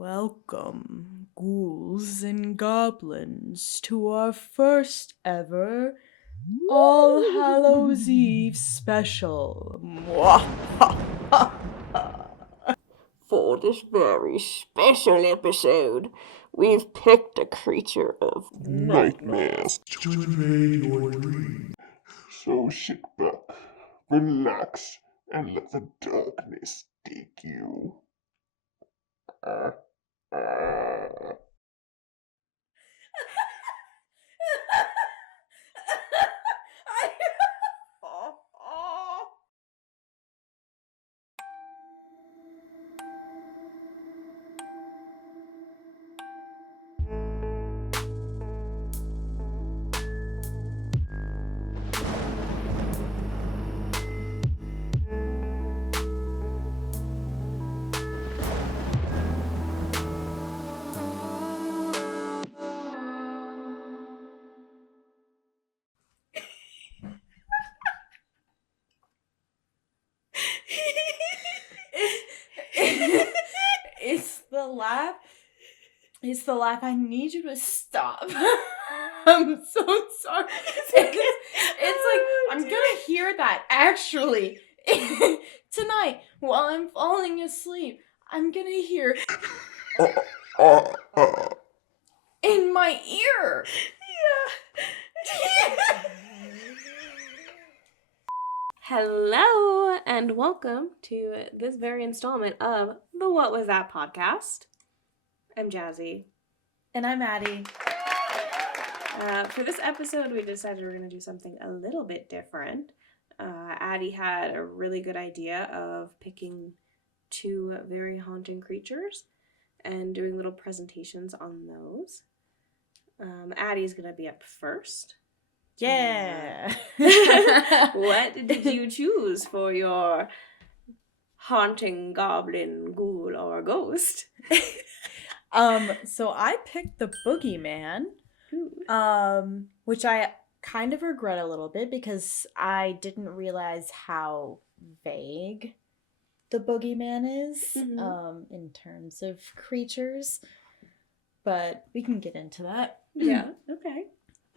Welcome, ghouls and goblins, to our first ever All Hallows Eve special. For this very special episode, we've picked a creature of nightmares to invade your dreams. So sit back, relax, and let the darkness take you. It's the laugh. It's the laugh. I need you to stop. I'm so sorry. It's like I'm gonna hear that actually tonight while I'm falling asleep. I'm gonna hear in my ear. Hello, and welcome to this very installment of the What Was That podcast. I'm Jazzy. And I'm Addi. For this episode, we decided we're going to do something a little bit different. Addi had a really good idea of picking two very haunting creatures and doing little presentations on those. Addi's going to be up first. Yeah. What did you choose for your haunting goblin, ghoul, or ghost? So I picked the boogeyman, which I kind of regret a little bit because I didn't realize how vague the boogeyman is, in terms of creatures. But we can get into that. Yeah, okay.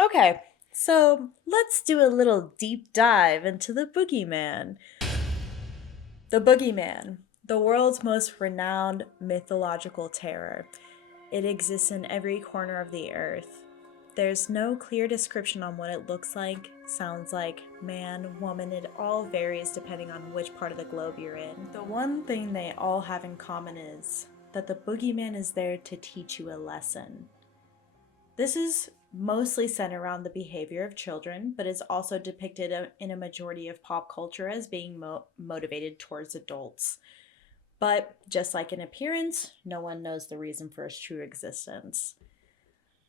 Okay, so let's do a little deep dive into the boogeyman. The boogeyman, the world's most renowned mythological terror. It exists in every corner of the earth. There's no clear description on what it looks like, sounds like, man, woman, it all varies depending on which part of the globe you're in. The one thing they all have in common is that the boogeyman is there to teach you a lesson. This is mostly centered around the behavior of children, but is also depicted in a majority of pop culture as being motivated towards adults. But just like in appearance, no one knows the reason for its true existence.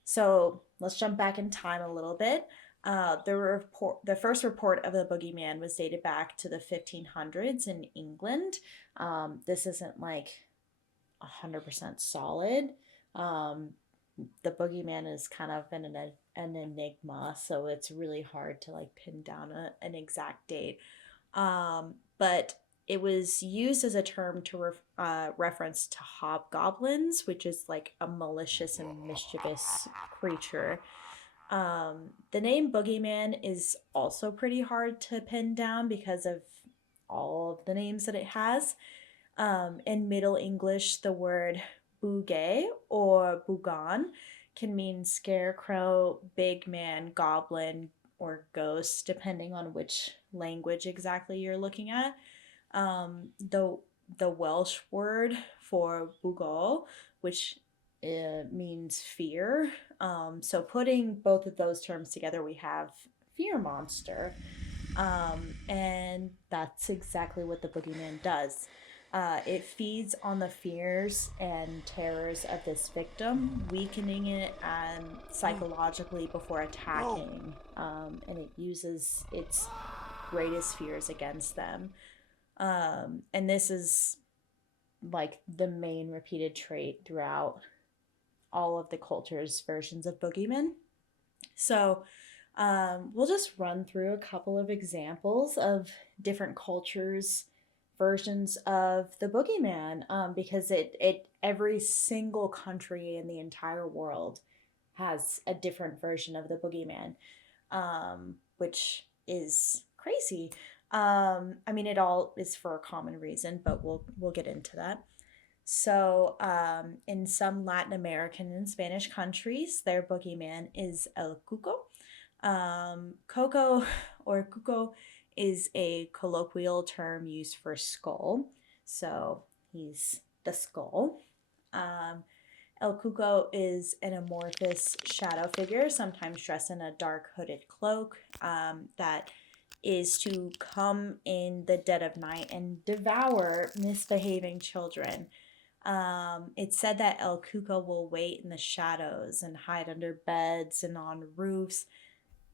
So let's jump back in time a little bit. The first report of the boogeyman was dated back to the 1500s in England. This isn't like 100% solid. The boogeyman is kind of an enigma, so it's really hard to like pin down an exact date. But it was used as a term to reference to hobgoblins, which is like a malicious and mischievous creature. The name boogeyman is also pretty hard to pin down because of all of the names that it has. In Middle English, the word booge or bougon can mean scarecrow, big man, goblin, or ghost, depending on which language exactly you're looking at. The Welsh word for bugol, which means fear. So putting both of those terms together, we have fear monster. And that's exactly what the boogeyman does. It feeds on the fears and terrors of this victim, weakening it psychologically before attacking, and it uses its greatest fears against them. And this is like the main repeated trait throughout all of the culture's versions of boogeymen. So we'll just run through a couple of examples of different cultures' versions of the boogeyman, because it every single country in the entire world has a different version of the boogeyman, which is crazy. I mean, it all is for a common reason, but we'll get into that. So, in some Latin American and Spanish countries, their boogeyman is El Cuco. Coco or Cuco is a colloquial term used for skull. So, he's the skull. El Cuco is an amorphous shadow figure, sometimes dressed in a dark hooded cloak, that is to come in the dead of night and devour misbehaving children. It's said that El Cuco will wait in the shadows and hide under beds and on roofs.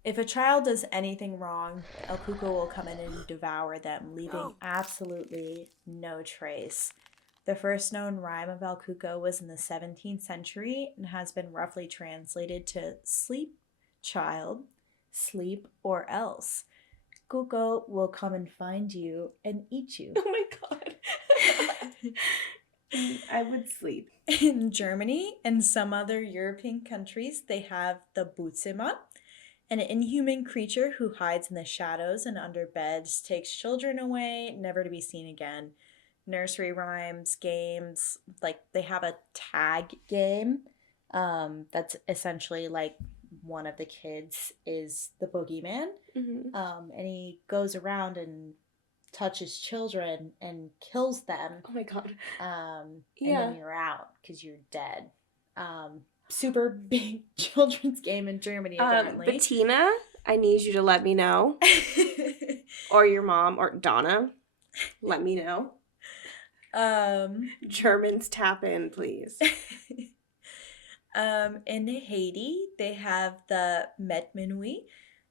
If a child does anything wrong, El Cuco will come in and devour them, leaving absolutely no trace. The first known rhyme of El Cuco was in the 17th century and has been roughly translated to sleep, child, sleep or else. Cuco will come and find you and eat you. Oh my god. I would sleep. In Germany and some other European countries, they have the Bootsema, an inhuman creature who hides in the shadows and under beds, takes children away, never to be seen again. Nursery rhymes, games, like they have a tag game, that's essentially like one of the kids is the boogeyman, and he goes around and touches children and kills them. Oh my god. And then you're out because you're dead. Super big children's game in Germany, apparently. Bettina, I need you to let me know. Or your mom, or Donna, let me know. Germans, tap in, please. In Haiti, they have the Metminui,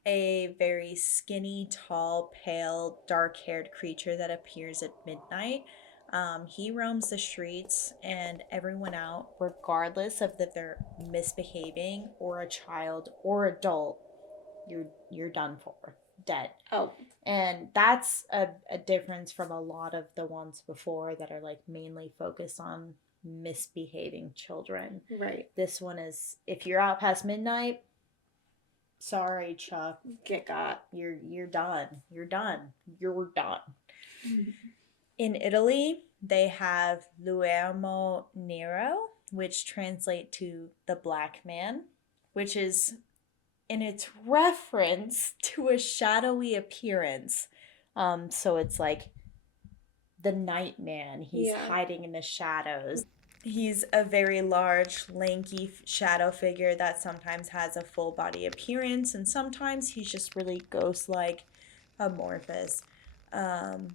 a very skinny, tall, pale, dark-haired creature that appears at midnight. He roams the streets and everyone out, regardless of if they're misbehaving or a child or adult, you're done for, dead. Oh. And that's a difference from a lot of the ones before that are like mainly focused on misbehaving children. Right. This one is, if you're out past midnight, sorry, Chuck. Get got. You're done. You're done. You're done. In Italy, they have L'Uomo Nero, which translate to the black man, which is in its reference to a shadowy appearance. So it's like the night man. He's hiding in the shadows. He's a very large, lanky shadow figure that sometimes has a full body appearance, and sometimes he's just really ghost-like, amorphous. And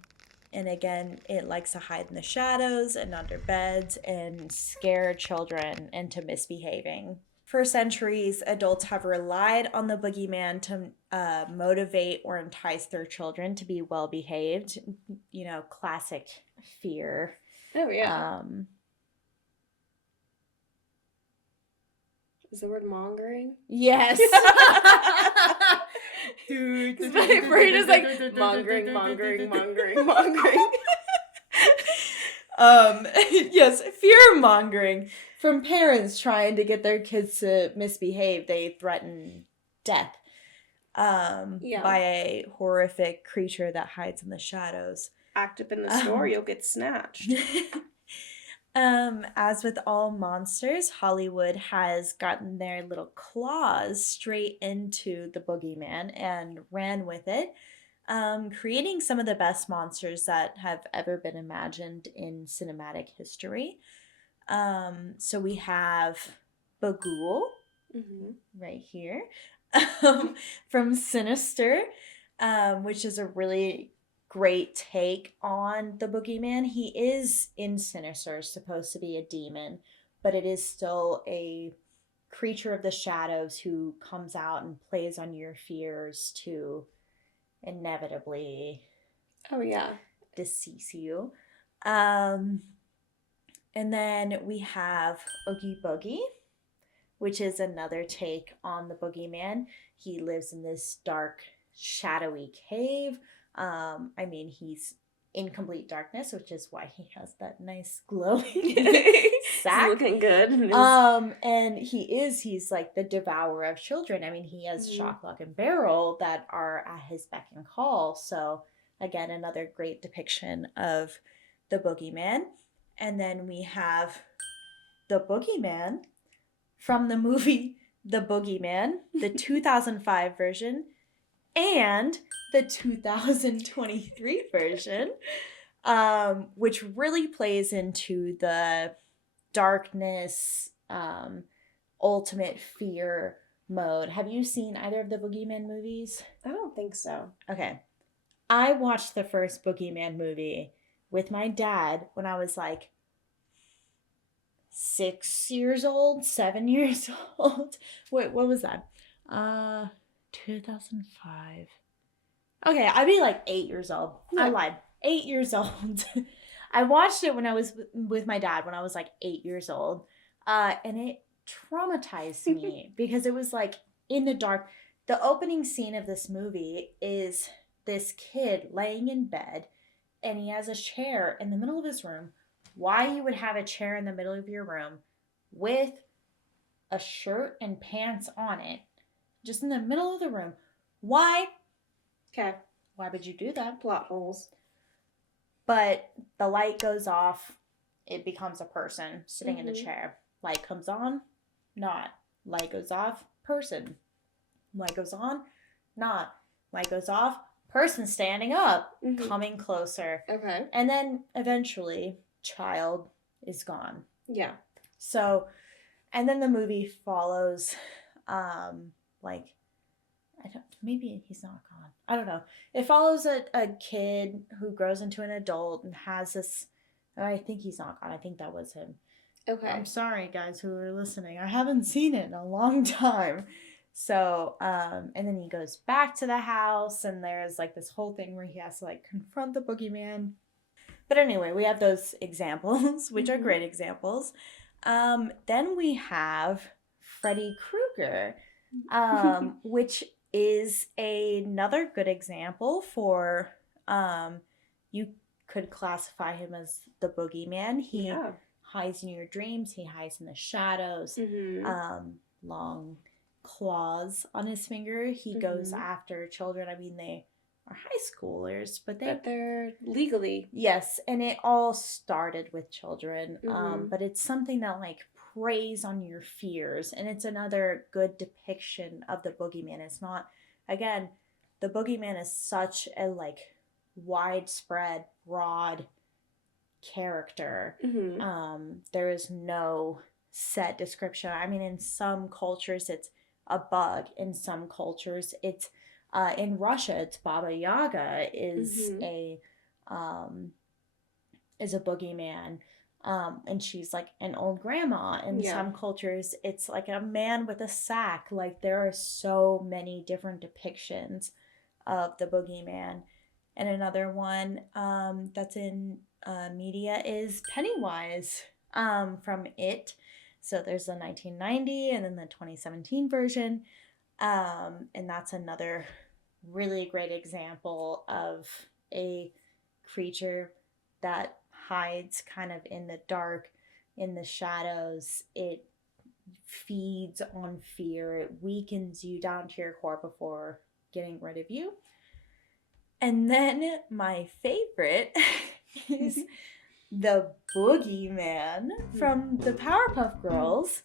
again, it likes to hide in the shadows and under beds and scare children into misbehaving. For centuries, adults have relied on the boogeyman to motivate or entice their children to be well behaved. You know, classic fear. Oh, yeah. Is the word mongering? Yes. My brain is like mongering. Yes, fear mongering. From parents trying to get their kids to misbehave, they threaten death by a horrific creature that hides in the shadows. Act up in the store, you'll get snatched. As with all monsters, Hollywood has gotten their little claws straight into the boogeyman and ran with it, creating some of the best monsters that have ever been imagined in cinematic history. So we have Bagul, right here, from Sinister, which is a really great take on the boogeyman. He is in Sinister supposed to be a demon, but it is still a creature of the shadows who comes out and plays on your fears to inevitably decease you. And then we have Oogie Boogie, which is another take on the boogeyman. He lives in this dark, shadowy cave. I mean, he's in complete darkness, which is why he has that nice glowing He's sack. looking good. And he's like the devourer of children. I mean, he has shock, lock, and barrel that are at his beck and call. So again, another great depiction of the boogeyman. And then we have the boogeyman from the movie The Boogeyman, the 2005 version, and the 2023 version, which really plays into the darkness, ultimate fear mode. Have you seen either of the Boogeyman movies? I don't think so. Okay. I watched the first Boogeyman movie with my dad when I was like 6 years old, 7 years old. Wait, what was that? 2005. Okay, I'd be like 8 years old. Yeah. I lied. 8 years old. I watched it when I was with my dad when I was like 8 years old. And it traumatized me because it was like in the dark. The opening scene of this movie is this kid laying in bed and he has a chair in the middle of his room. Why you would have a chair in the middle of your room with a shirt and pants on it, just in the middle of the room. Why? Okay. Why would you do that? Plot holes. But the light goes off. It becomes a person sitting in a chair. Light comes on, not. Light goes off, person. Light goes on, not. Light goes off, person standing up, coming closer. Okay. And then eventually, child is gone. Yeah. So, and then the movie follows, like, maybe he's not gone. I don't know. It follows a kid who grows into an adult and has this, I think he's not gone. I think that was him. Okay. I'm sorry, guys who are listening. I haven't seen it in a long time. So, and then he goes back to the house and there's like this whole thing where he has to like confront the boogeyman. But anyway, we have those examples, which are great examples. Then we have Freddy Krueger, which is another good example for, you could classify him as the boogeyman. He hides in your dreams. He hides in the shadows. Long claws on his finger. He goes after children. I mean, they are high schoolers, but they're legally. Yes, and it all started with children. But it's something that like preys on your fears, and it's another good depiction of the boogeyman. It's not, again, the boogeyman is such a like widespread, broad character. There is no set description. I mean, in some cultures it's a bug. In some cultures it's in Russia it's Baba Yaga is a boogeyman. And she's like an old grandma. In some cultures it's like a man with a sack. Like there are so many different depictions of the boogeyman. And another one that's in media is Pennywise from It. So there's the 1990 and then the 2017 version. And that's another really great example of a creature that hides kind of in the dark, in the shadows. It feeds on fear. It weakens you down to your core before getting rid of you. And then my favorite is the boogeyman from the Powerpuff Girls.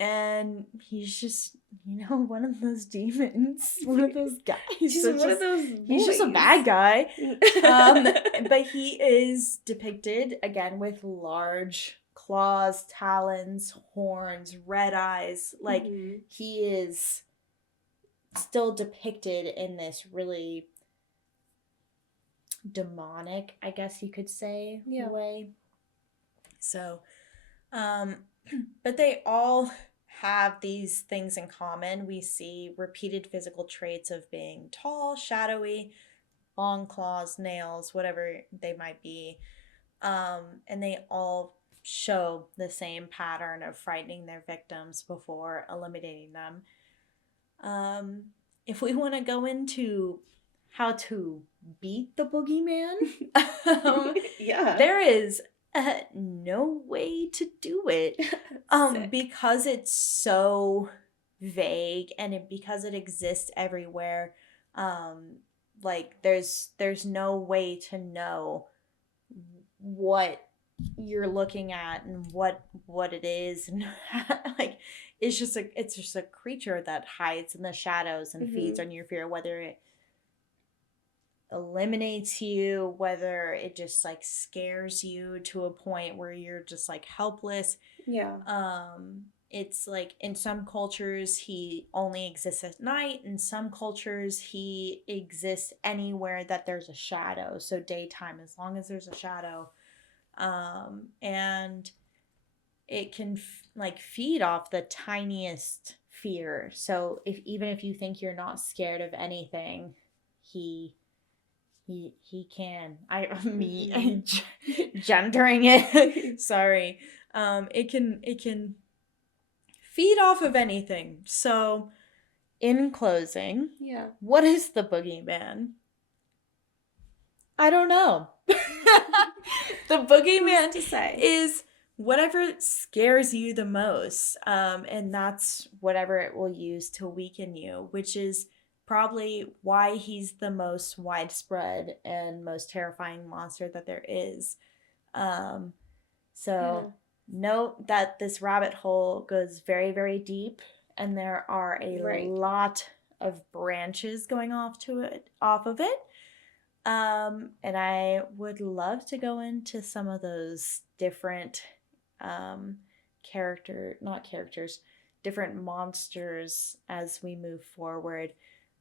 And he's just, one of those demons, one of those guys. He's one of those boys. He's just a bad guy. But he is depicted, again, with large claws, talons, horns, red eyes. Like, he is still depicted in this really demonic, I guess you could say, way. So, but they all have these things in common. We see repeated physical traits of being tall, shadowy, long claws, nails, whatever they might be. And they all show the same pattern of frightening their victims before eliminating them. If we want to go into how to beat the boogeyman. Yeah. There is no way to do it. Sick. Because it's so vague and because it exists everywhere. Like there's no way to know what you're looking at and what it is, and like it's just a creature that hides in the shadows and feeds on your fear, whether it eliminates you, whether it just like scares you to a point where you're just like helpless. Yeah. It's like in some cultures he only exists at night, in some cultures he exists anywhere that there's a shadow, so daytime as long as there's a shadow. And it can like feed off the tiniest fear, so even if you think you're not scared of anything, he can. Me gendering it. Sorry. It can feed off of anything. So, in closing, Yeah. what is the boogeyman? I don't know. The boogeyman to say is whatever scares you the most, and that's whatever it will use to weaken you, which is probably why he's the most widespread and most terrifying monster that there is. So note that this rabbit hole goes very, very deep, and there are a lot of branches going off of it. And I would love to go into some of those different different monsters as we move forward.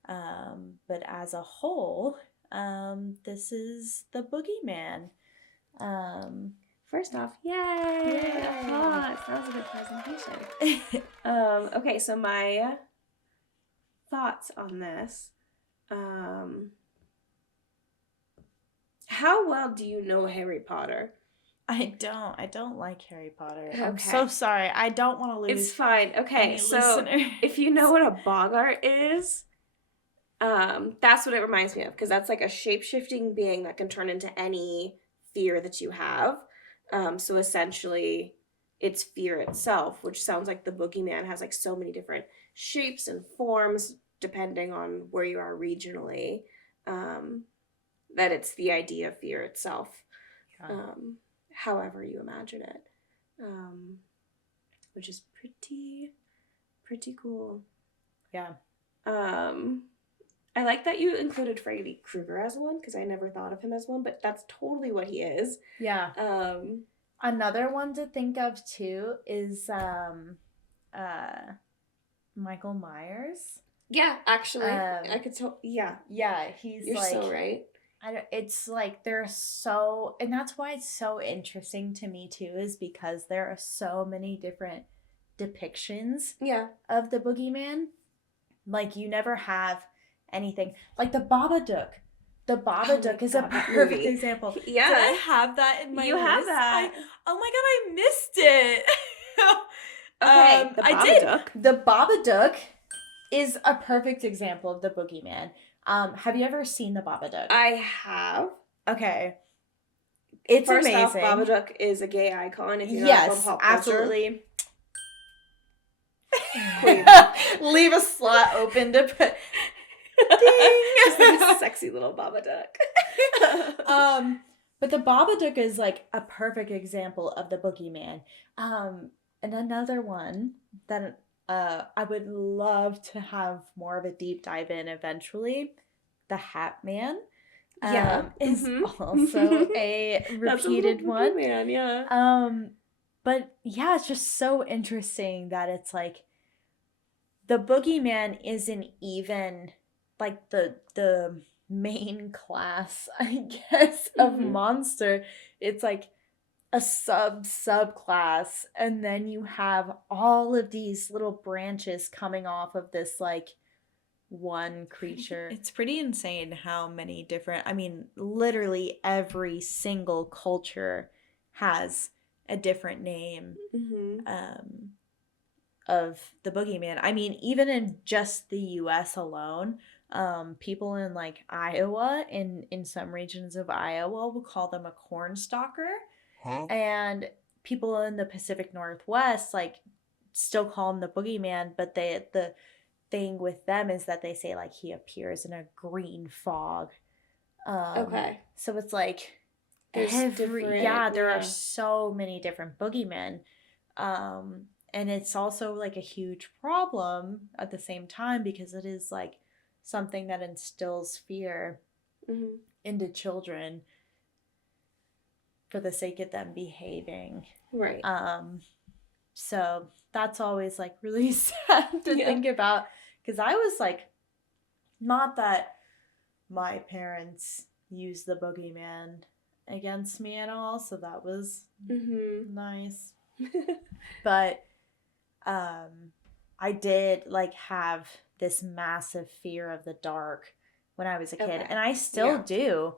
But as a whole, this is the boogeyman. First off, yay! Applause. That was a good presentation. Okay, so my thoughts on this. How well do you know Harry Potter? I don't like Harry Potter. Okay. I'm so sorry. I don't want to lose. It's fine. Okay, so listener. If you know what a boggart is, that's what it reminds me of, because that's like a shape-shifting being that can turn into any fear that you have. So essentially, it's fear itself, which sounds like the boogeyman has like so many different shapes and forms depending on where you are regionally. That it's the idea of fear itself, however you imagine it, which is pretty cool. Yeah. I like that you included Freddy Krueger as one, because I never thought of him as one, but that's totally what he is. Yeah. Another one to think of too is Michael Myers. Yeah, actually, I could tell. Yeah, he's you're like, so right. It's like they're so, and that's why it's so interesting to me too, is because there are so many different depictions of the boogeyman. Like you never have anything like the Babadook. The Babadook is a perfect example. Yeah, did I have that in my list? Have that. Oh my god, I missed it. Okay, I did. The Babadook is a perfect example of the boogeyman. Have you ever seen the Babadook? I have. Okay. It's First amazing. Off, Babadook is a gay icon. If you're yes, not pop absolutely. Leave a slot open to put. Ding! Just like a sexy little Babadook. But the Babadook is like a perfect example of the boogeyman. And another one that I would love to have more of a deep dive in eventually, the Hat Man. Is also a repeated one. Man, yeah. But yeah, it's just so interesting that it's like the boogeyman isn't even like the main class, I guess, of monster. It's like a subclass, and then you have all of these little branches coming off of this like one creature. It's pretty insane how many different, I mean, literally every single culture has a different name of the boogeyman. I mean, even in just the US alone, People in like Iowa, in some regions of Iowa, will call them a corn stalker. Huh? And people in the Pacific Northwest like still call him the boogeyman, but the thing with them is that they say like he appears in a green fog. Okay. So it's like There's different, yeah, there are yeah. so many different boogeymen. And it's also like a huge problem at the same time because it is like something that instills fear Mm-hmm. into children for the sake of them behaving. Right. So that's always like really sad to Yeah. think about because I was like, not that my parents used the boogeyman against me at all, so that was Mm-hmm. nice. But I did like have this massive fear of the dark when I was a kid, Okay. and I still Yeah. do.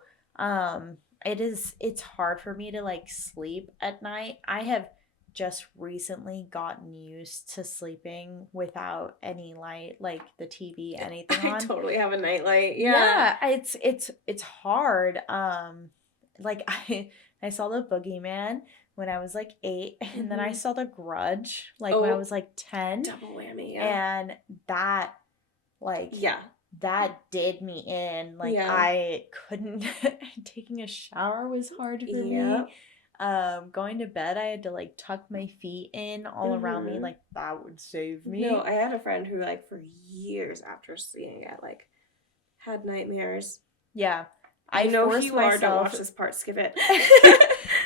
It's hard for me to like sleep at night. I have just recently gotten used to sleeping without any light, like the TV, anything I on. totally have a nightlight. Yeah, it's hard. Like I saw the Boogeyman when I was like 8, and then I Mhm. saw The Grudge like when I Oh, was like 10, double whammy. Yeah. and that like Yeah. that did me in. Like Yeah. I couldn't taking a shower was hard for Yeah. me. Going to bed I had to like tuck my feet in all around me, Mhm. like that would save me. No, I had a friend who, like, for years after seeing it, like, had nightmares. Yeah. I I know who forced you are. Don't myself watch this part. Skip it.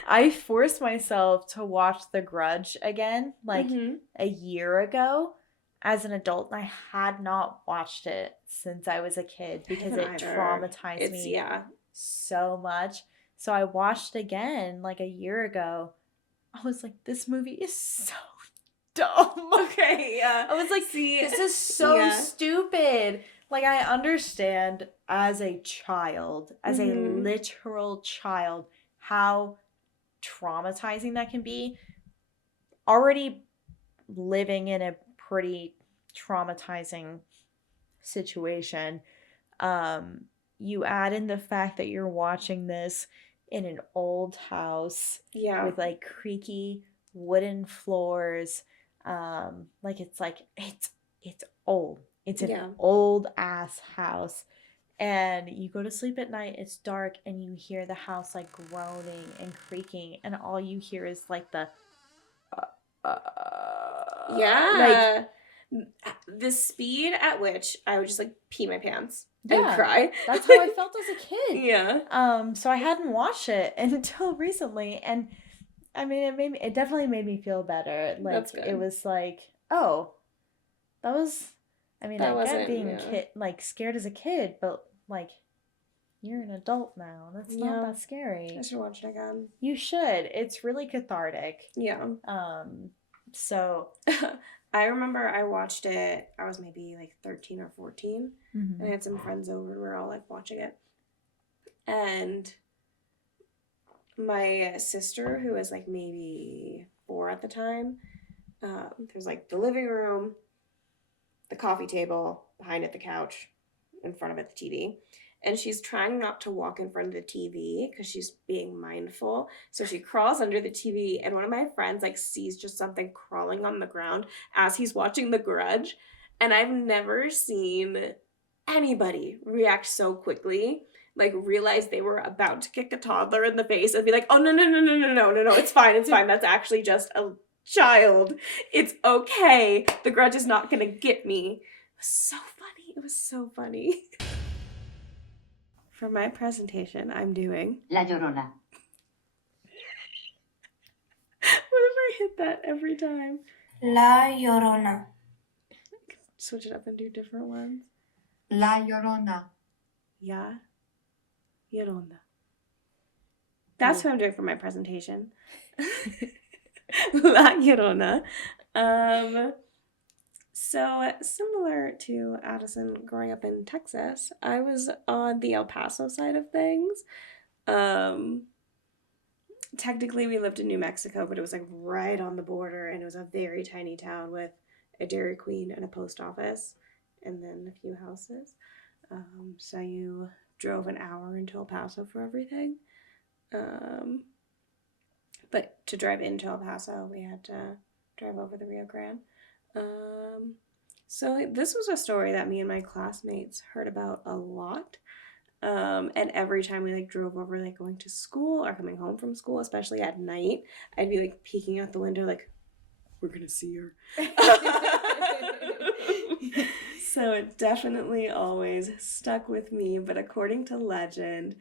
I forced myself to watch The Grudge again, like Mhm. a year ago as an adult, and I had not watched it since I was a kid because it haven't either. traumatized It's me yeah. so much. So I watched again like a year ago. I was like, this movie is so dumb. Okay. Yeah. I was like, See, this is so yeah. stupid. Like, I understand as a child, as a Mhm. literal child, how traumatizing that can be. Already living in a pretty traumatizing situation. You add in the fact that you're watching this in an old house Yeah. with like creaky wooden floors. It's old. It's an Yeah. old ass house. And you go to sleep at night, it's dark, and you hear the house like groaning and creaking, and all you hear is like the like Yeah. The speed at which I would just like pee my pants and yeah, cry. that's how I felt as a kid. Yeah. So I hadn't watched it until recently, and I mean, it definitely made me feel better. Like That's it good. was like, oh, that was. I mean, That I get wasn't, being yeah. like scared as a kid, but like you're an adult now. That's not Yeah. that scary. I should watch it again. You should. It's really cathartic. Yeah. So I remember I watched it, I was maybe like 13 or 14, and I mhm. had some friends over, we were all like watching it. And my sister, who was like maybe 4 at the time, there's like the living room, the coffee table, behind it the couch, in front of it the TV. And she's trying not to walk in front of the TV because she's being mindful. So she crawls under the TV, and one of my friends like sees just something crawling on the ground as he's watching The Grudge. And I've never seen anybody react so quickly. Like realize they were about to kick a toddler in the face and be like, "Oh no, no, no, no, no, no, no, no, it's fine, it's fine. That's actually just a child. It's okay. The Grudge is not gonna get me." It was so funny. It was so funny. For my presentation, I'm doing La Llorona. What if I hit that every time? La Llorona. Switch it up and do different ones. La Llorona. Ya Llorona. That's what I'm doing for my presentation. La Llorona. So similar to Addison growing up in Texas, I was on the El Paso side of things. Technically we lived in New Mexico, but it was like right on the border, and it was a very tiny town with a Dairy Queen and a post office and then a few houses. So you drove an hour into El Paso for everything. But to drive into El Paso, we had to drive over the Rio Grande. So this was a story that me and my classmates heard about a lot. And every time we like drove over, like going to school or coming home from school, especially at night, I'd be like peeking out the window, like, we're gonna see her. So it definitely always stuck with me. But according to legend,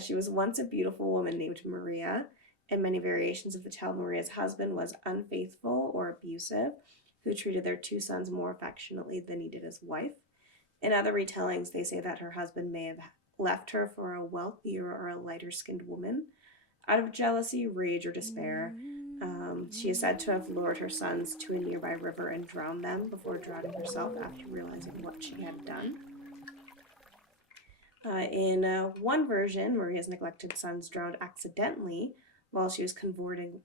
she was once a beautiful woman named Maria. In many variations of the tale, Maria's husband was unfaithful or abusive, who treated their 2 sons more affectionately than he did his wife. In other retellings, they say that her husband may have left her for a wealthier or a lighter-skinned woman out of jealousy, rage, or despair. She is said to have lured her sons to a nearby river and drowned them before drowning herself after realizing what she had done. In one version, Maria's neglected sons drowned accidentally while she was cavorting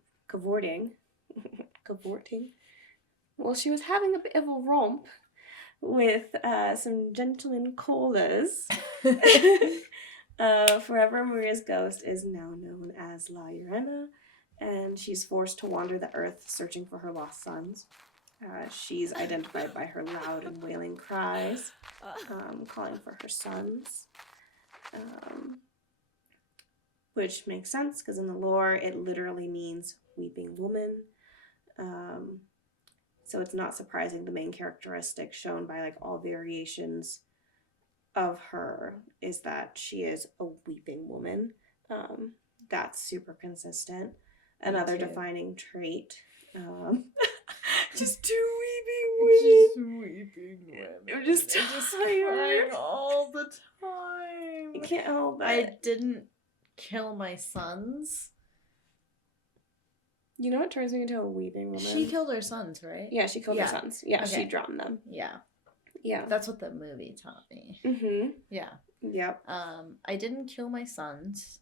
while she was having a bit of a romp with some gentlemen callers. Forever, Maria's ghost is now known as La Llorona, and she's forced to wander the earth searching for her lost sons. She's identified by her loud and wailing cries, calling for her sons. Which makes sense because in the lore it literally means weeping woman. So it's not surprising the main characteristic shown by like all variations of her is that she is a weeping woman. That's super consistent. Another defining trait. Just 2 weeping women. Just weeping women. I'm just crying all the time. You can't help it. I didn't kill my sons. You know what turns me into a weeping woman? She killed her sons, right? Yeah, she killed her sons. Yeah, Okay. she drowned them. Yeah. Yeah. That's what the movie taught me. Mm-hmm. Yeah. Yep. I didn't kill my sons,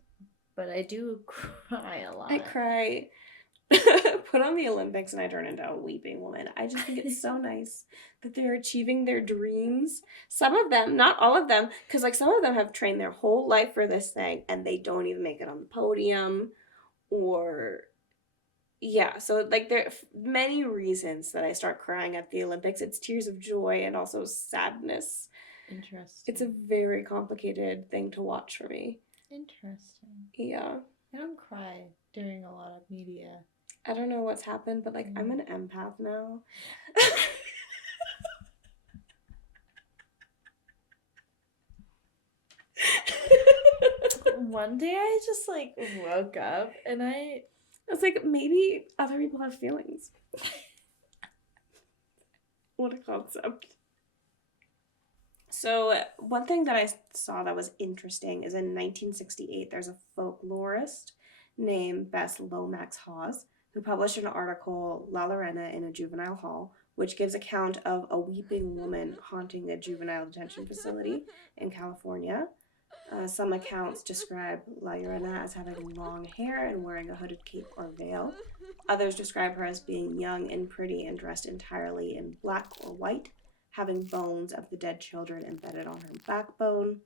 but I do cry a lot. I cry. Put on the Olympics and I turn into a weeping woman. I just think it's so nice that they're achieving their dreams. Some of them, not all of them, because like some of them have trained their whole life for this thing and they don't even make it on the podium or... Yeah, so like there are many reasons that I start crying at the Olympics. It's tears of joy and also sadness. Interesting. It's a very complicated thing to watch for me. Interesting. Yeah. I don't cry during a lot of media. I don't know what's happened, but like I'm an empath now. One day I just like woke up and I was like, maybe other people have feelings. What a concept. So one thing that I saw that was interesting is in 1968, there's a folklorist named Bess Lomax Hawes who published an article, La Llorona in a Juvenile Hall, which gives account of a weeping woman haunting a juvenile detention facility in California. Some accounts describe La Llorona as having long hair and wearing a hooded cape or veil. Others describe her as being young and pretty and dressed entirely in black or white, having bones of the dead children embedded on her backbone,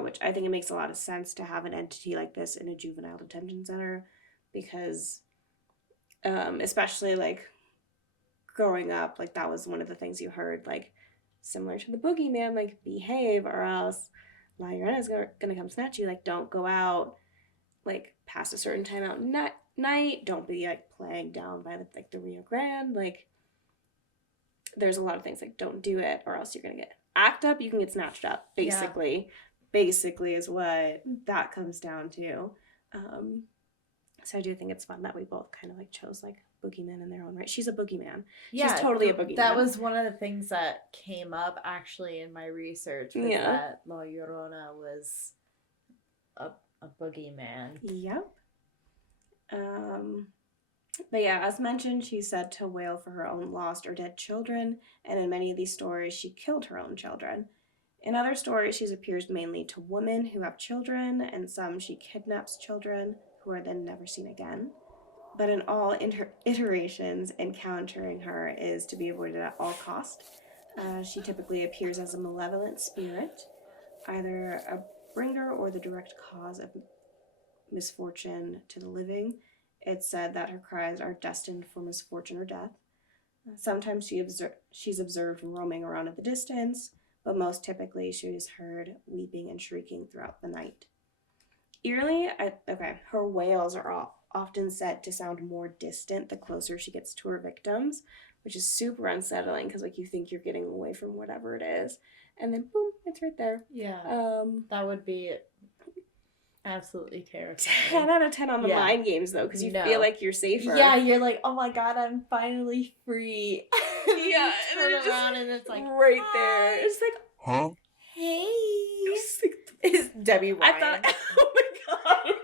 which I think it makes a lot of sense to have an entity like this in a juvenile detention center because especially like growing up, like that was one of the things you heard, like similar to the boogeyman, like behave or else La Llorona is gonna come snatch you. Like, don't go out, like, past a certain time out night. Don't be, like, playing down by, the Rio Grande. Like, there's a lot of things, like, don't do it or else you're gonna get act up, you can get snatched up, basically. Yeah. Basically is what that comes down to. So I do think it's fun that we both kind of, like, chose, like, boogeyman in their own right. She's a boogeyman. Yeah, she's totally a boogeyman. That was one of the things that came up actually in my research was that La Llorona was a boogeyman. Yep. But yeah, as mentioned, she's said to wail for her own lost or dead children, and in many of these stories, she killed her own children. In other stories, she appears mainly to women who have children, and some she kidnaps children who are then never seen again. But in all iterations, encountering her is to be avoided at all cost. She typically appears as a malevolent spirit, either a bringer or the direct cause of misfortune to the living. It's said that her cries are destined for misfortune or death. Sometimes she's observed roaming around at the distance, but most typically she is heard weeping and shrieking throughout the night. Eerily, her wails are often said to sound more distant the closer she gets to her victims, which is super unsettling because like you think you're getting away from whatever it is, and then boom, it's right there. Yeah. That would be absolutely terrifying. 10 out of 10 on the mind games though, because you feel like you're safer. Yeah, you're like, oh my god, I'm finally free. Yeah, turn around and it's like right there. It's like, Huh? hey. It's like, Is Debbie Ryan? I thought, oh my god.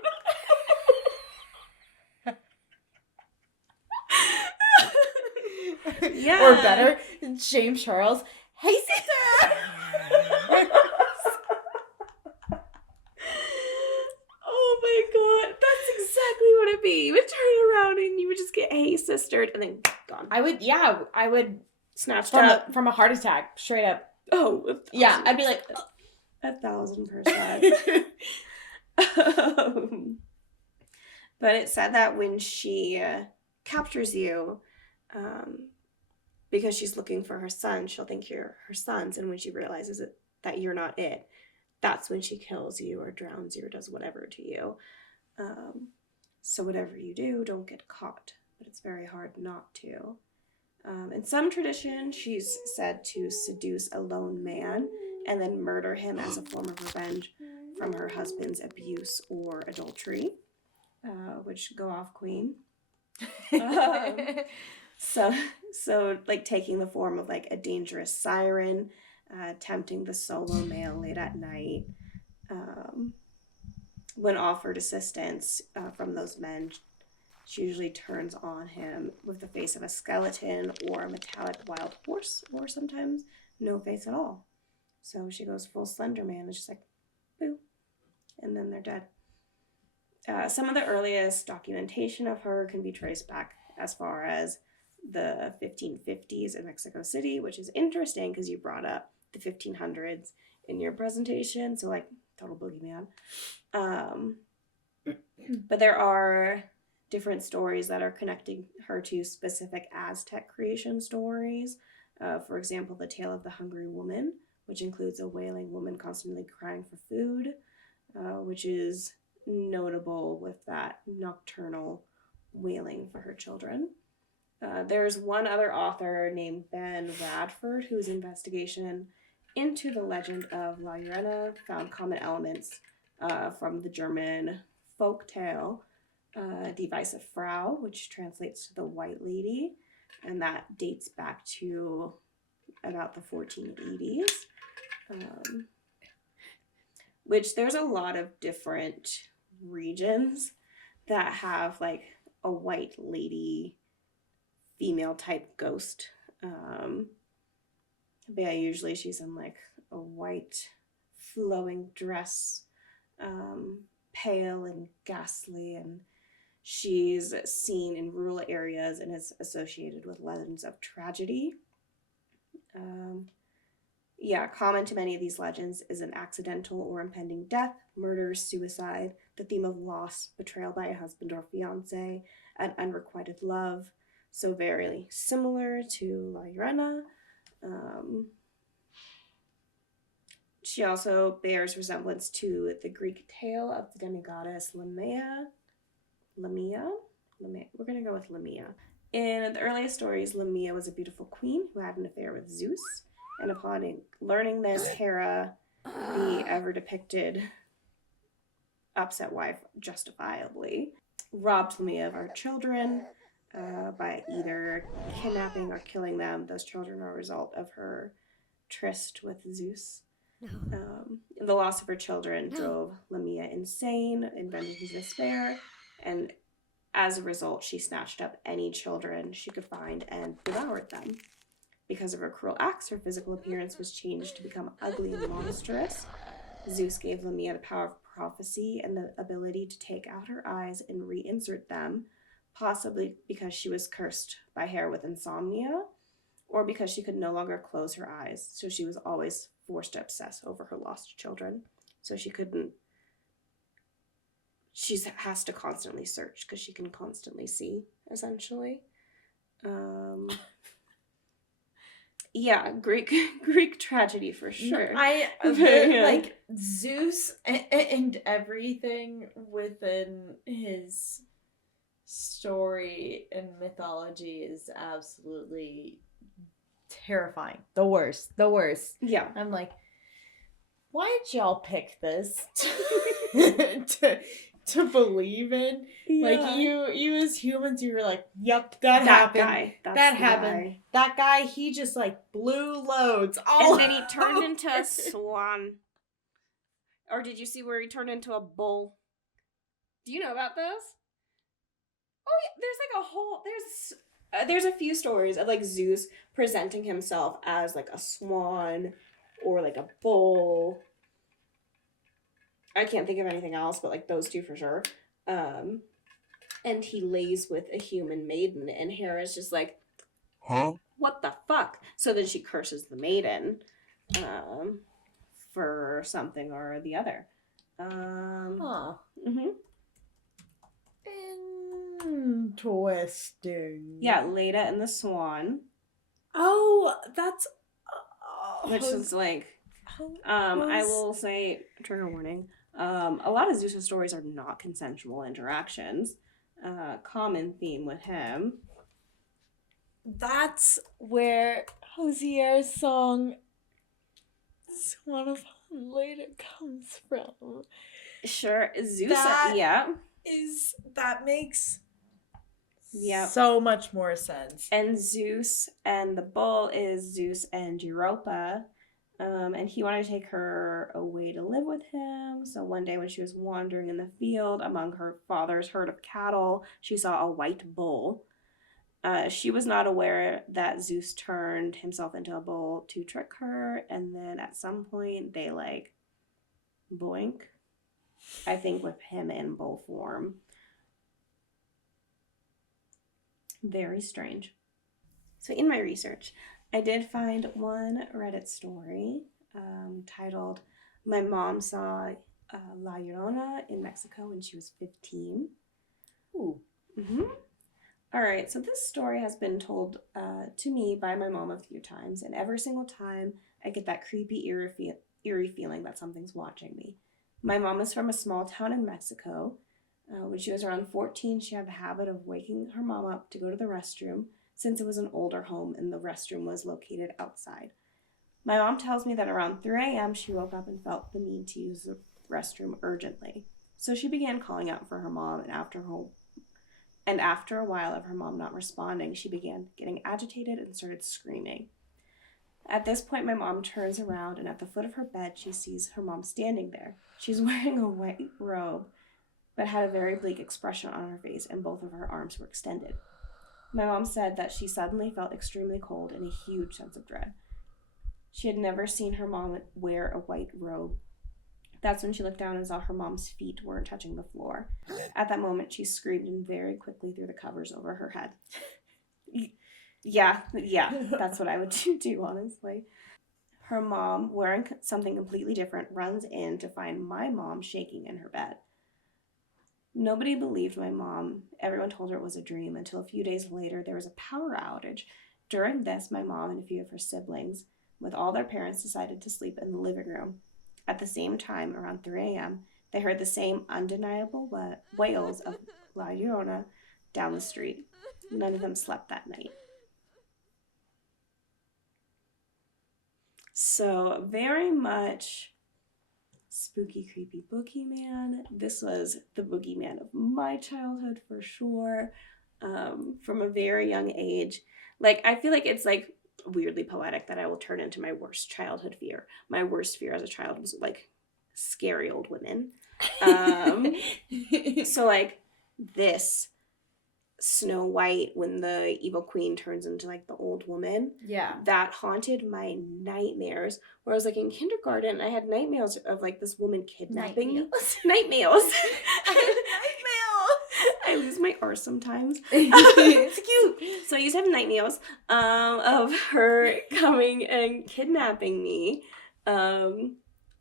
Yeah. Or better, James Charles. Hey, sister. Oh my god, that's exactly what it'd be. You would turn around and you would just get hey sistered and then gone. I would Snatched from up from a heart attack, straight up. Oh, Yeah, I'd be like 1,000%. But it said that when she captures you, because she's looking for her son, she'll think you're her sons, and when she realizes that you're not it, that's when she kills you or drowns you or does whatever to you. So whatever you do, don't get caught, but it's very hard not to. In some tradition, she's said to seduce a lone man and then murder him as a form of revenge from her husband's abuse or adultery, which go off, queen. So like taking the form of like a dangerous siren, tempting the solo male late at night. When offered assistance from those men, she usually turns on him with the face of a skeleton or a metallic wild horse, or sometimes no face at all. So she goes full Slender Man. It's just like, boo, and then they're dead. Some of the earliest documentation of her can be traced back as far as the 1550s in Mexico City, which is interesting because you brought up the 1500s in your presentation. So like total boogeyman. But there are different stories that are connecting her to specific Aztec creation stories. For example, the tale of the hungry woman, which includes a wailing woman constantly crying for food, which is notable with that nocturnal wailing for her children. There's one other author named Ben Radford whose investigation into the legend of La Llorona found common elements from the German folk tale Die Weiße Frau, which translates to the White Lady, and that dates back to about the 1480s. Which there's a lot of different regions that have like a white lady female type ghost. But yeah, usually she's in like a white flowing dress, pale and ghastly, and she's seen in rural areas and is associated with legends of tragedy. Common to many of these legends is an accidental or impending death, murder, suicide, the theme of loss, betrayal by a husband or fiance, and unrequited love. So very similar to La Llorona. She also bears resemblance to the Greek tale of the demigoddess Lamia. We're going to go with Lamia. In the earliest stories, Lamia was a beautiful queen who had an affair with Zeus. And upon learning this, Hera, the ever-depicted upset wife, justifiably, robbed Lamia of her children by either kidnapping or killing them. Those children are a result of her tryst with Zeus. The loss of her children drove Lamia insane and rendered his despair, and as a result, she snatched up any children she could find and devoured them. Because of her cruel acts, her physical appearance was changed to become ugly and monstrous. Zeus gave Lamia the power of prophecy and the ability to take out her eyes and reinsert them, possibly because she was cursed by Hera with insomnia, or because she could no longer close her eyes, so she was always forced to obsess over her lost children. So she has to constantly search because she can constantly see, essentially. Yeah, Greek tragedy for sure. Like Zeus and everything within his story and mythology is absolutely terrifying. The worst. Yeah. I'm like, why did y'all pick this to believe in? Yeah. Like you as humans, you were like, yep, that happened. Guy. That happened. Guy. That guy, he just like blew loads. And then he turned into a swan. Or did you see where he turned into a bull? Do you know about those? Oh yeah, there's like a whole there's a few stories of like Zeus presenting himself as like a swan or like a bull. I can't think of anything else, but like those two for sure. And he lays with a human maiden, and Hera's just like, Huh? what the fuck? So then she curses the maiden for something or the other. Huh. Mm-hmm. Interesting. Yeah, Leda and the Swan, Oh, that's which is like, I will say, trigger warning, a lot of Zeus's stories are not consensual interactions. Common theme with him. That's where Hosier's song Swan of Leda comes from. Sure, Zeus, That yeah. That makes Yep. so much more sense. And Zeus and the bull is Zeus and Europa. And he wanted to take her away to live with him. So one day when she was wandering in the field among her father's herd of cattle, she saw a white bull. She was not aware that Zeus turned himself into a bull to trick her. And then at some point they like boink. I think with him in bull form. Very strange. So in my research, I did find one Reddit story titled, "My Mom Saw La Llorona in Mexico when she was 15. Ooh. Mm-hmm. All right, so this story has been told to me by my mom a few times, and every single time I get that creepy, eerie feeling that something's watching me. My mom is from a small town in Mexico. When she was around 14, she had the habit of waking her mom up to go to the restroom, since it was an older home and the restroom was located outside. My mom tells me that around 3 a.m. she woke up and felt the need to use the restroom urgently. So she began calling out for her mom, and after a while of her mom not responding, she began getting agitated and started screaming. At this point, my mom turns around, and at the foot of her bed, she sees her mom standing there. She's wearing a white robe, but had a very bleak expression on her face, and both of her arms were extended. My mom said that she suddenly felt extremely cold and a huge sense of dread. She had never seen her mom wear a white robe. That's when she looked down and saw her mom's feet weren't touching the floor. At that moment, she screamed and very quickly threw the covers over her head. Yeah, that's what I would do, honestly. Her mom, wearing something completely different, runs in to find my mom shaking in her bed. Nobody believed my mom. Everyone told her it was a dream until a few days later there was a power outage. During this, my mom and a few of her siblings, with all their parents, decided to sleep in the living room. At the same time, around 3 a.m., they heard the same undeniable wails of La Llorona down the street. None of them slept that night. So, very much spooky, creepy boogeyman. This was the boogeyman of my childhood for sure. From a very young age. Like, I feel like it's like weirdly poetic that I will turn into my worst childhood fear. My worst fear as a child was like scary old women. So like this Snow White when the evil queen turns into like the old woman. Yeah. That haunted my nightmares. Where I was like in kindergarten, I had nightmares of like this woman kidnapping me. Nightmares. I lose my R sometimes. It's cute. So I used to have nightmares of her coming and kidnapping me. and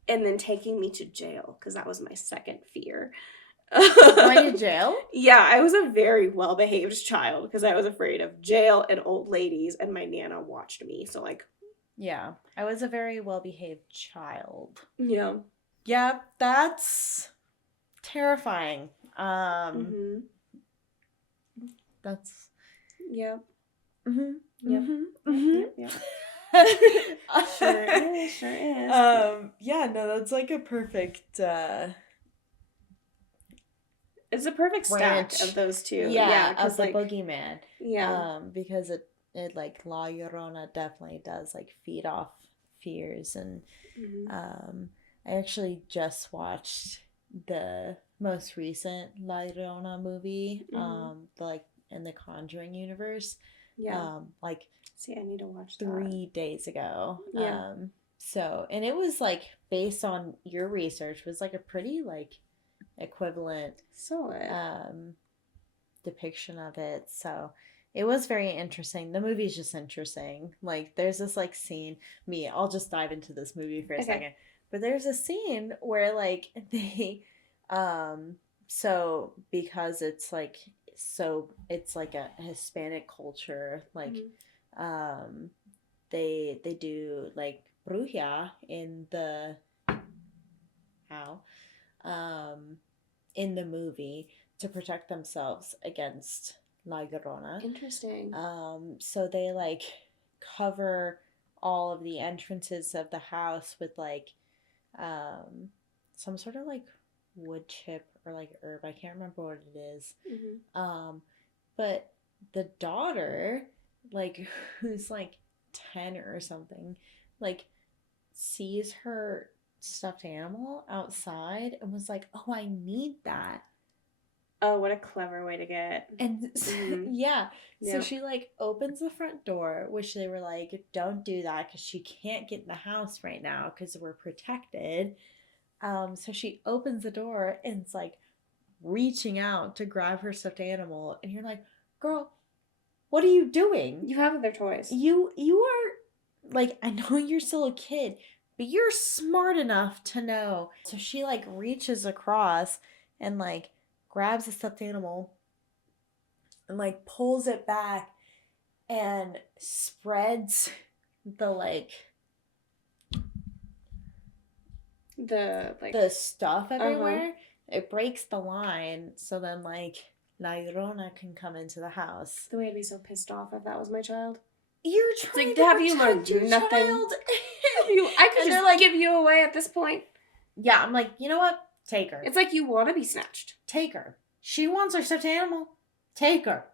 then taking me to jail, because that was my second fear. Going to jail? Yeah, I was a very well-behaved child because I was afraid of jail and old ladies, and my Nana watched me. So, like, Yeah, I was a very well-behaved child. yeah. Yeah, that's terrifying. Mm-hmm. That's Yep. mhm. Yep. Mhm. Yep. Mhm. Yep. Sure is. Sure is. Yeah, no, that's like a perfect It's a perfect stack branch of those two. Yeah, because of the like, boogeyman. yeah. Because it like La Llorona definitely does like feed off fears, and Mm-hmm. I actually just watched the most recent La Llorona movie, Mm-hmm. the, like in the Conjuring universe, Yeah. like See, I need to watch that. 3 days ago. Yeah. So, and it was like based on your research, was like a pretty like equivalent Solid. depiction of it. So it was very interesting. The movie's just interesting. Like there's this like scene, I'll just dive into this movie for a second. But there's a scene where like they so because it's like a Hispanic culture, like they do like bruja how in the movie to protect themselves against La Llorona. Interesting. So they like cover all of the entrances of the house with like some sort of like wood chip or like herb. I can't remember what it is. Mm-hmm. But the daughter, like who's like 10 or something, like sees her stuffed animal outside and was like, "Oh, I need that." Oh, what a clever way to get. And yeah, so Yep. she like opens the front door, which they were like, "Don't do that because she can't get in the house right now because we're protected." So she opens the door and it's like reaching out to grab her stuffed animal, and you're like, "Girl, what are you doing? You have other toys. You are like, I know you're still a kid, but you're smart enough to know." So she like reaches across and like grabs a stuffed animal and like pulls it back and spreads the like the stuff everywhere. It breaks the line, so then like La Llorona can come into the house. The way I'd be so pissed off if that was my child. You're trying like, to have you learned protect your nothing? child. I could And just like, give you away at this point. yeah, I'm like, you know what? Take her. It's like you want to be snatched. Take her. She wants her stuffed animal. Take her.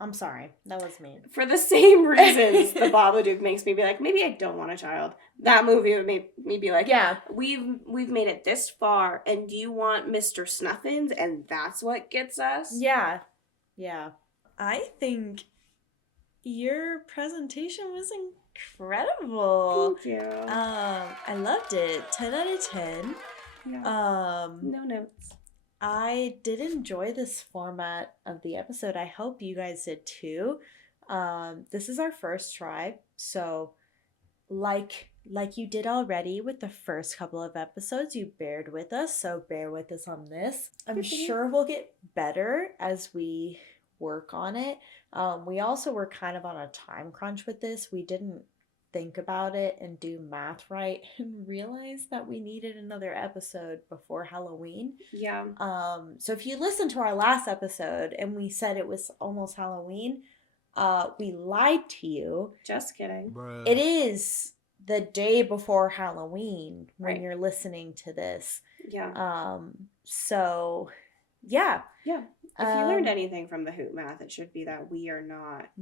I'm sorry. That was mean. For the same reasons the Babadook makes me be like, maybe I don't want a child. That movie would make me be like, yeah, we've made it this far, and do you want Mr. Snuffins? And that's what gets us? Yeah. Yeah. I think your presentation was incredible. Thank you. I loved it. 10 out of 10. Yeah. No notes. I did enjoy this format of the episode. I hope you guys did too. This is our first try, so like you did already with the first couple of episodes, you bared with us, so bear with us on this. I'm sure we'll get better as we work on it. We also were kind of on a time crunch with this. We didn't think about it and do math right and realize that we needed another episode before Halloween. Yeah. So if you listen to our last episode and we said it was almost Halloween, we lied to you. Just kidding. Bruh. It is the day before Halloween when Right. you're listening to this. Yeah. So yeah. Yeah. If you learned anything from the Hoot Math, it should be that we're not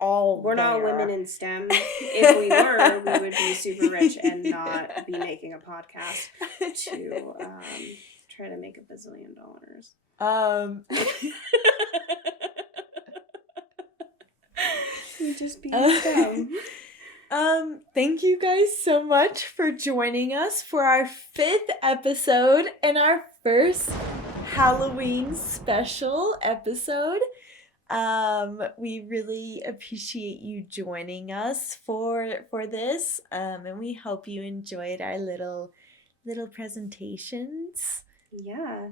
women in STEM. If we were, we would be super rich and not be making a podcast to try to make $1 bazillion. You just be dumb. Thank you guys so much for joining us for our 5th episode and our first Halloween special episode. We really appreciate you joining us for this, and we hope you enjoyed our little presentations. Yeah.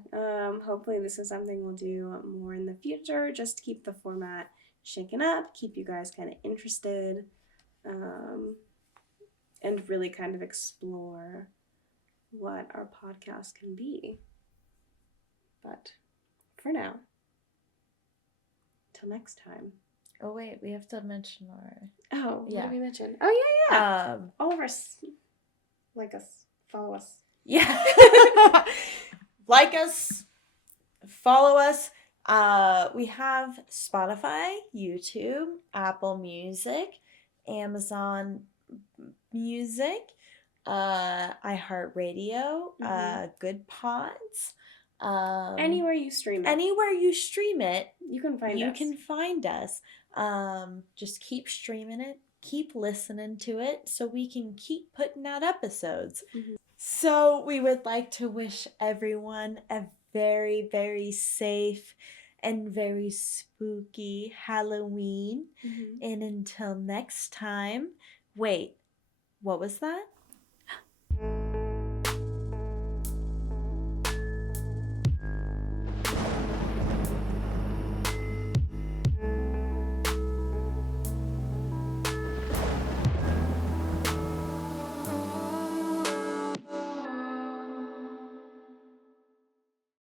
Hopefully this is something we'll do more in the future, just to keep the format shaken up, keep you guys kind of interested, and really kind of explore what our podcast can be. But for now, till next time. Oh wait, we have to mention our. Oh, what Yeah. did we mention? Oh yeah. Um, All of us like us, follow us. yeah. Like us, follow us. We have Spotify, YouTube, Apple Music, Amazon Music, iHeartRadio, Good Pods. Anywhere you stream it, Anywhere you stream it, you can find us. you can find us. Just keep streaming it, keep listening to it, so we can keep putting out episodes. Mhm. So we would like to wish everyone a very, very safe and very spooky Halloween. Mhm. And until next time, wait, what was that?